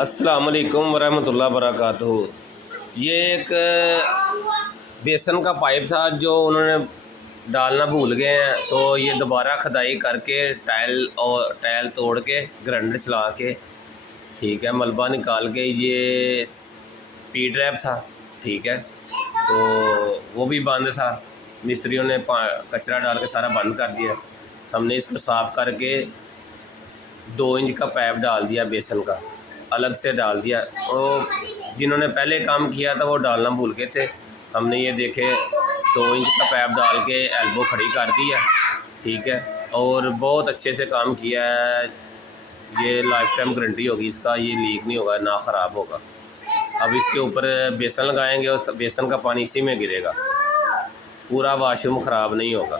अस्सलाम वालेकुम वरहमतुल्लाहि वबरकातुहू। ये एक बेसन का पाइप था जो उन्होंने डालना भूल गए हैं, तो ये दोबारा खुदाई करके टाइल तोड़ के ग्राइंडर चला के, ठीक है, मलबा निकाल के, ये पी ट्रैप था, ठीक है, तो वो भी बंद था। मिस्त्रियों ने कचरा डाल के सारा बंद कर दिया। हमने इसको साफ़ करके 2 इंच का पाइप डाल दिया, बेसन का अलग से डाल दिया। और जिन्होंने पहले काम किया था वो डालना भूल गए थे। हमने ये देखे 2 इंच का पाइप डाल के एल्बो खड़ी कर दिया, ठीक है, और बहुत अच्छे से काम किया है। ये लाइफ टाइम गारंटी होगी इसका, ये लीक नहीं होगा ना ख़राब होगा। अब इसके ऊपर बेसन लगाएंगे और बेसन का पानी इसी में गिरेगा, पूरा वाशरूम ख़राब नहीं होगा।